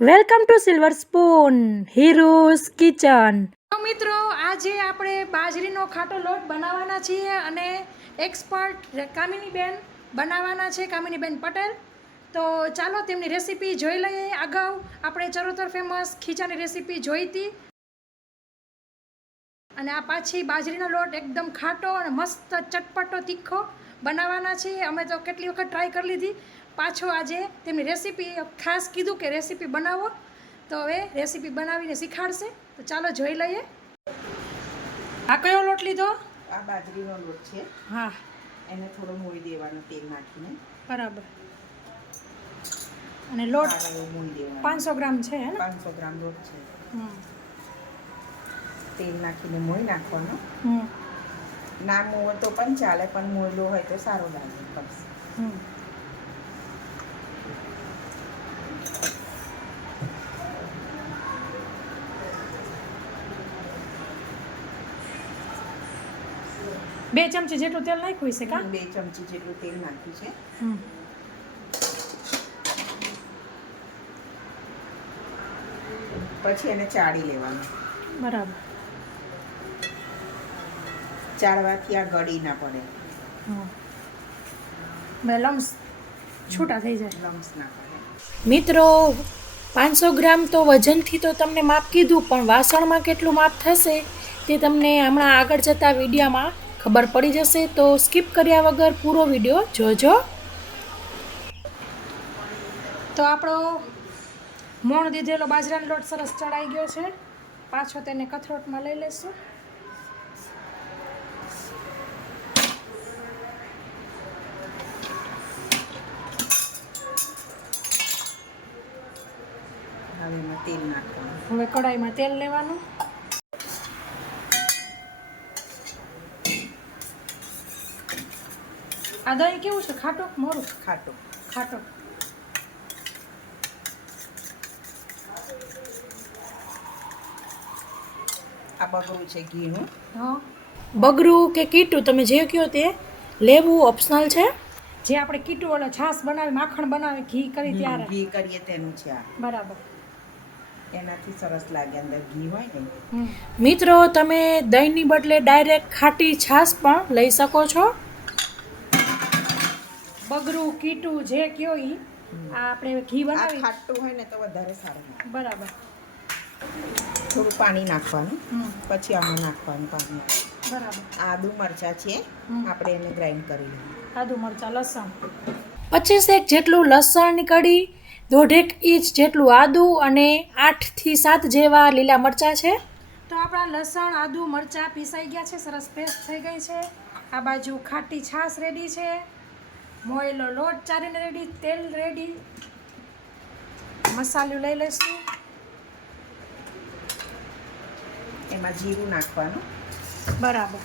Welcome to Silver Spoon Heroes Kitchen. મિત્રો, આજે આપણે બાજરીનો ખાટો લોટ બનાવવાના છીએ અને એક્સપર્ટ કામિનીબેન બનાવવાના છે, કામિનીબેન પટેલ. તો ચાલો તેમની રેસીપી જોઈ લઈએ અગાઉ. આપણે ચરોતર ફેમસ ખીચાની રેસીપી જોઈ હતી. અને આ પાછી બાજરીનો લોટ એકદમ ખાટો અને મસ્ત ચટપટો તીખો બનાવવાના છીએ. અમે તો કેટલી વખત ટ્રાય કરી લીધી. પાછો આજે તેમની રેસીપી ખાસ કીધું કે રેસીપી બનાવો. તો હવે રેસીપી બનાવીને શીખાડશે. તો ચાલો જોઈ લઈએ. આ કયો લોટ લીધો? આ બાજરીનો લોટ છે. હા. એને થોડો મોઈ દેવાનો તેલ નાખીને. બરાબર. અને લોટ પાંચસો ગ્રામ છે હે ને? પાંચસો ગ્રામ લોટ છે. હમ. તેલ નાખીને મોઈ નાખવાનો. ના મોવો તો પણ ચાલે પણ મોયલો હોય તો સારો લાગે પડશે બે ચમચી જેટલું તેલ નાખ્યું છે કા? બે ચમચી જેટલું તેલ નાખ્યું છે. પછી એને ચાળી લેવાનું. બરાબર. ચાળવાથી આ ગળી ના પડે. બે લમ્સ છૂટા થઈ જાય. લમ્સ ના પડે. મિત્રો પાંચસો ગ્રામ તો વજનથી તો તમને માપ કીધું પણ વાસણમાં કેટલું માપ થશે તે તમને હમણાં આગળ જતા વિડીયોમાં ખબર પડી જશે તો સ્કીપ કર્યા વગર પૂરો વીડિયો જોજો. તો આપણો મોણ દીધેલો બાજરાનો લોટ સરસ ચડાઈ ગયો છે. પાછો તેને કથરોટમાં લઈ લેશું હવે કઢાઈમાં તેલ લેવાનું. આ દહીં કેવું છે? ખાટું કે મોરું? ખાટો. ખાટો. આ બગરું છે ઘીનું. હા. બગરું કે કીટું તમે જે કહો તે લેવું ઓપ્શનલ છે? જે આપણે કીટું ઓલા છાશ બનાવી માખણ બનાવી ઘી કરી ત્યારે. ઘી કરીએ તેનું છે આ. બરાબર. એનાથી સરસ લાગે અંદર ઘી હોય ને. મિત્રો તમે દહીંની બદલે ડાયરેક્ટ ખાટી છાશ પણ લઈ શકો છો. બગરું કીટું જે કયો ઈ આ આપણે ઘી બનાવી ખાટું હોય ને તો વધારે સારું બરાબર. થોડું પાણી નાખવાનું. પછી આમાં નાખવાનું પાણી બરાબર. આદુ મરચાં છે. આપણે એને ગ્રાઇન્ડ કરી લઈએ. આદુ મરચાં લસણ. પચીસેક જેટલું લસણની કઢી દોઢેક ઇંચ જેટલું આદું અને આઠથી સાત જેવા લીલા મરચાં છે. તો આપણા લસણ આદુ મરચાં પીસાઈ ગયા છે. સરસ પેસ્ટ થઈ ગઈ છે. આ બાજુ ખાટી છાશ રેડી છે. મોયેલો લોટ ચારીને રેડી તેલ રેડી. મસાલું લઈ લઈશું. એમાં જીરું નાખવાનું. બરાબર.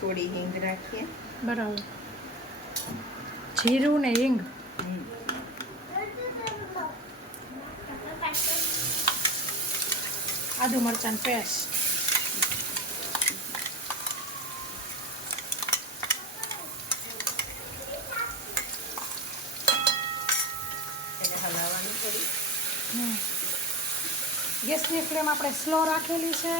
થોડી હિંગ નાખીએ બરાબર. જીરું ને હિંગ. આદુ મરચાં પેસ્ટ. ગેસની ફ્લેમ આપણે સ્લો રાખેલી છે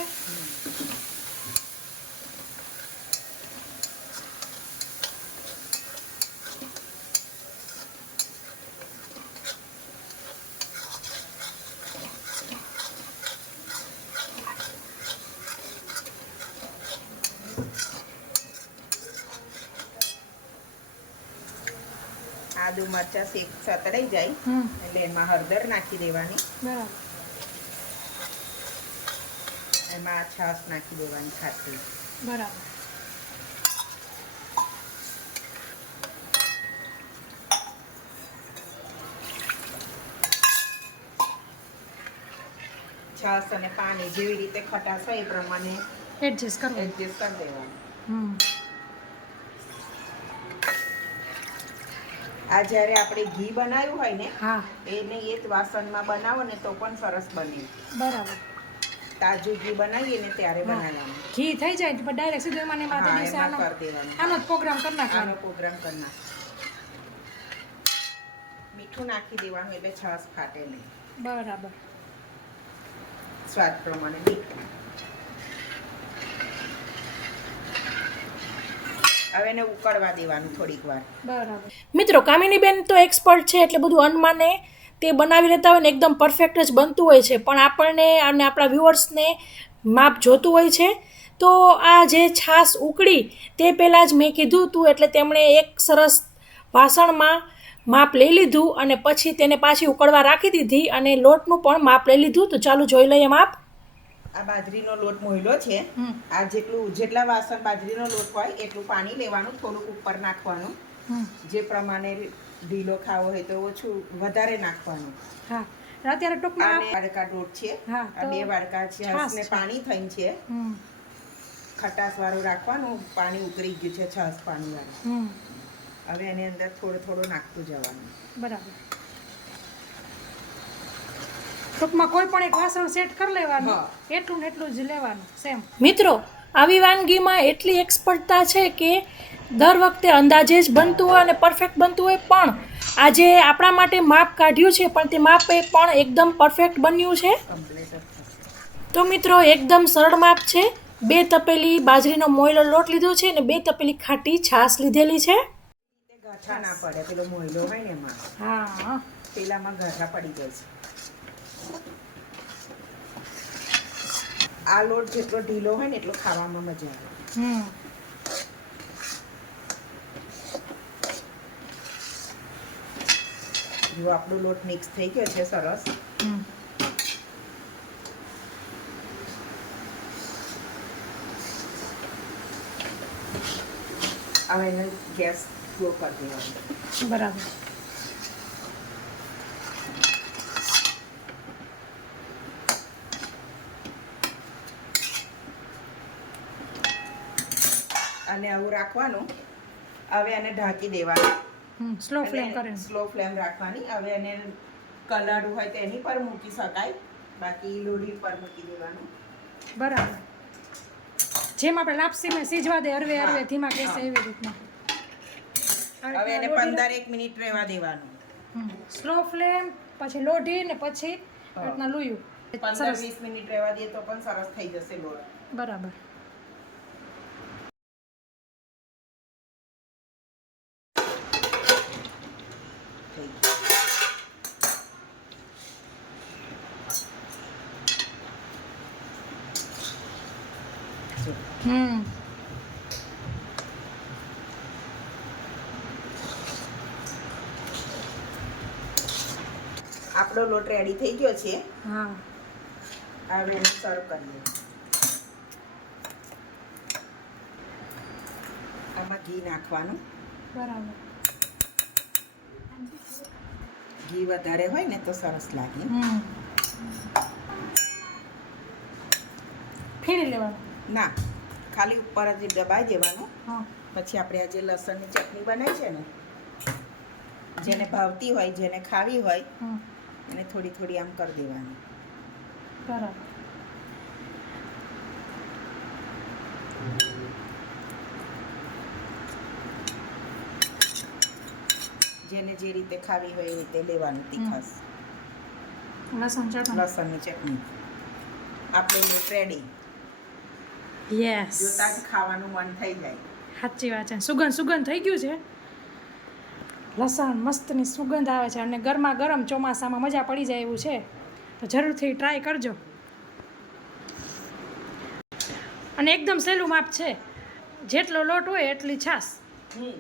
આદુ મરચા શેક સતડાઈ જાય. એટલે એમાં હળદર નાખી દેવાની. બરાબર. એમાં આ છાશ નાખી દેવાની ખાટી બરાબર. છાશ અને પાણી જેવી રીતે ખટાશ હોય એ પ્રમાણે એડજસ્ટ કરવું એડજસ્ટ કરી દેવાનું. હમ. આ જ્યારે આપણે ઘી બનાવ્યું હોય ને હા. એને એ જ વાસણમાં બનાવો ને તો પણ સરસ બને. બરાબર. તાજું ઘી બનાવીએ ને ત્યારે. બનાવવાનું. ઘી થઈ જાય પણ ડાયરેક્ટ સીધું મને માથે દિવસે આનો આનો પ્રોગ્રામ કરી નાખવાનો. પ્રોગ્રામ કરી નાખ મીઠું નાખી દેવાનું એટલે છાશ ફાટે નહીં. બરાબર. સ્વાદ પ્રમાણે મીઠું. હવે એને ઉકળવા દેવાનું થોડીક વાર. બરાબર. મિત્રો કામિનીબેન તો એક્સપર્ટ છે એટલે બધું અનમાને તે બનાવી લેતા હોય ને એકદમ પરફેક્ટ જ બનતું હોય છે. પણ આપણને અને આપણા વ્યુઅર્સને માપ જોતું હોય છે. તો આ જે છાશ ઉકળી તે પહેલાં જ મેં કીધું હતું એટલે તેમણે એક સરસ વાસણમાં માપ લઈ લીધું અને પછી તેને પાછી ઉકળવા રાખી દીધી અને લોટનું પણ માપ લઈ લીધું. તો ચાલુ જોઈ લઈએ માપ. આ બાજરીનો લોટ મોયલો છે. આ જેટલું જેટલા વાસણ બાજરીનો લોટ હોય એટલું પાણી લેવાનું થોડુંક ઉપર નાખવાનું. જે પ્રમાણે ઢીલો ખાવો હોય તો ઓછું વધારે નાખવાનું. હા. અત્યારે ટૂંકમાં આ વાડકા લોટ છે. હા, આ બે વાડકા છે ને પાણી થઈ છે. ખટાશ વાળું રાખવાનું પાણી ઉતરી ગયું છે છાસ પાણી વાળું હવે એની અંદર થોડું થોડું નાખતું જવાનું. બરાબર. ટૂંકમાં કોઈ પણ એક વાસણ સેટ કરી લેવાનું એટલું ને એટલું જ લેવાનું સેમ. મિત્રો આવી વાનગીમાં એટલી એક્સપર્ટતા છે કે દર વખતે અંદાજે જ બનતું હોય અને પરફેક્ટ બનતું હોય પણ આજે આપણા માટે માપ કાઢ્યું છે પણ તે માપ પણ એકદમ પરફેક્ટ બન્યું છે. તો મિત્રો એકદમ સરળ માપ છે. બે તપેલી બાજરીનો મોયલો લોટ લીધો છે અને બે તપેલી ખાટી છાશ લીધેલી છે. ગાંઠા ના પડે પેલો મોયલો હોય ને એમાં. હા. પેલામાં ગાંઠા પડી જાય છે. આ લોટ જેટલો ઢીલો હોય ને એટલો ખાવામાં મજા આવે. જો આપણો લોટ મિક્સ થઈ ગયો છે સરસ. હમ. હવે એને ગેસ સ્લો કરી દેવાનો. બરાબર. અને આવું રાખવાનું. હવે એને ઢાંકી દેવાનું. સ્લો ફ્લેમ કરીને સ્લો ફ્લેમ રાખવાની. હવે એને કલર હોય તો એની પર મૂકી શકાય. બાકી લોઢી પર મૂકી દેવાનું. બરાબર. જેમ આપણે લાપસીમાં સીજવા દે હરવે હરવે ધીમા હા. એવી રીતના. હવે એને પંદર એક મિનિટ રહેવા દેવાનું. સ્લો ફ્લેમ પછી લોઢી ને પછી. રીતના લુયું. પંદર વીસ મિનિટ રહેવા દઈએ તો પણ સરસ થઈ જશે લોટ. બરાબર થઈ ગયું. જો, હમ આપણો લોટ રેડી થઈ ગયો છે. હા. હવે સર્વ કરીએ. આમાં ઘી નાખવાનું. બરાબર. ઘી વધારે હોય ને તો સરસ લાગે. ફેરી લેવાનું. ના ખાલી ઉપર જ દબાઈ દેવાનું. હા. પછી આપણે આ જે લસણની ચટણી બનાવી છે ને જેને ભાવતી હોય જેને ખાવી હોય એને થોડી થોડી આમ કરી દેવાની. બરાબર. જેને જે રીતે ખાવી હોય એ રીતે લેવાનું તીખાસ લસણ ચટણી. લસણની ચટણી. આપણે રેડી. યસ જોતા જ ખાવાનું મન થઈ જાય. સાચી વાત છે. સુગંધ સુગંધ થઈ ગયું છે? લસણ મસ્તની સુગંધ આવે છે અને ગરમા ગરમ ચોમાસામાં મજા પડી જાય એવું છે. તો જરૂરથી ટ્રાય કરજો. અને એકદમ સહેલું માપ છે. જેટલો લોટ હોય એટલી છાશ.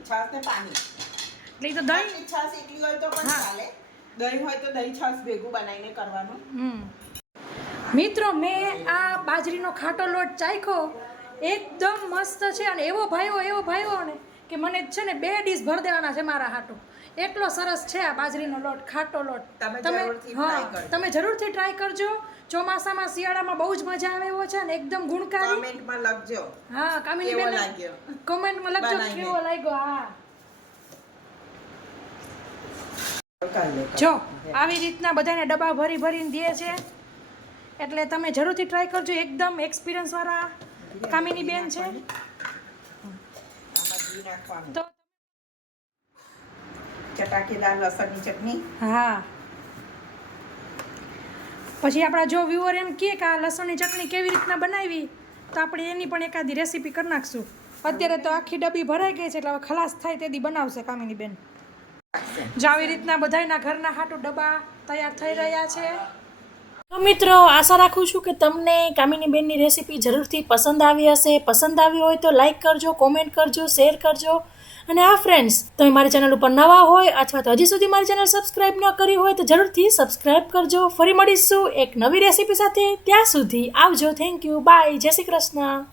છાશ ને પાણી. એટલે તો દહીં છાશ એકલી હોય તો પણ ચાલે. દહીં હોય તો દહીં છાશ ભેગું બનાવીને કરવાનું. હમ. મિત્રો મેં આ બાજરીનો ખાટો લોટ ચાખ્યો. એકદમ મસ્ત છે અને એવો ભાઈઓ એવો ભાઈઓ ને કે મને છે ને બે ડીશ ભર દેવાના છે મારા હાટું. એટલો સરસ છે આ બાજરીનો લોટ ખાટો લોટ. તમે જરૂરથી તમે જરૂરથી ટ્રાય કરજો. ચોમાસામાં શિયાળામાં બહુ જ મજા આવે એવો છે ને એકદમ ગુણકારી. કમેન્ટમાં લખજો. હા કામિની બેન લાગ્યો? લખજો કેવો લાગ્યો હા. જો આવી રીતના બધાને ડબ્બા ભરી ભરીને દે છે. એટલે તમે જરૂરથી ટ્રાય કરજો. એકદમ એક્સપિરિયન્સવાળા કામિની બેન છે. ઘી નાખવાનું તો ચટાકેદાર લસણની ચટણી. હા. પછી આપણા જો વ્યુઅર એમ કે આ લસણની ચટણી કેવી રીતના બનાવી તો આપણે એની પણ એકાદી રેસીપી કરી નાખશું. અત્યારે તો આખી ડબ્બી ભરાઈ ગઈ છે એટલે હવે ખલાસ થાય તેથી બનાવશે કામિની બેન જો આવી રીતના બધાયના ઘરના હાટુ ડબ્બા તૈયાર થઈ રહ્યા છે. તો મિત્રો, આશા રાખું છું કે તમને કામિની બેનની રેસીપી જરૂરથી પસંદ આવી હશે. પસંદ આવી હોય તો લાઇક કરજો કોમેન્ટ કરજો શેર કરજો. અને આ ફ્રેન્ડ્સ તમે મારી ચેનલ ઉપર નવા હોય અથવા તો હજી સુધી મારી ચેનલ સબસ્ક્રાઇબ ન કરી હોય તો જરૂરથી સબસ્ક્રાઇબ કરજો. ફરી મળીશું એક નવી રેસીપી સાથે. ત્યાં સુધી આવજો. થેન્ક યુ બાય જય શ્રી કૃષ્ણ.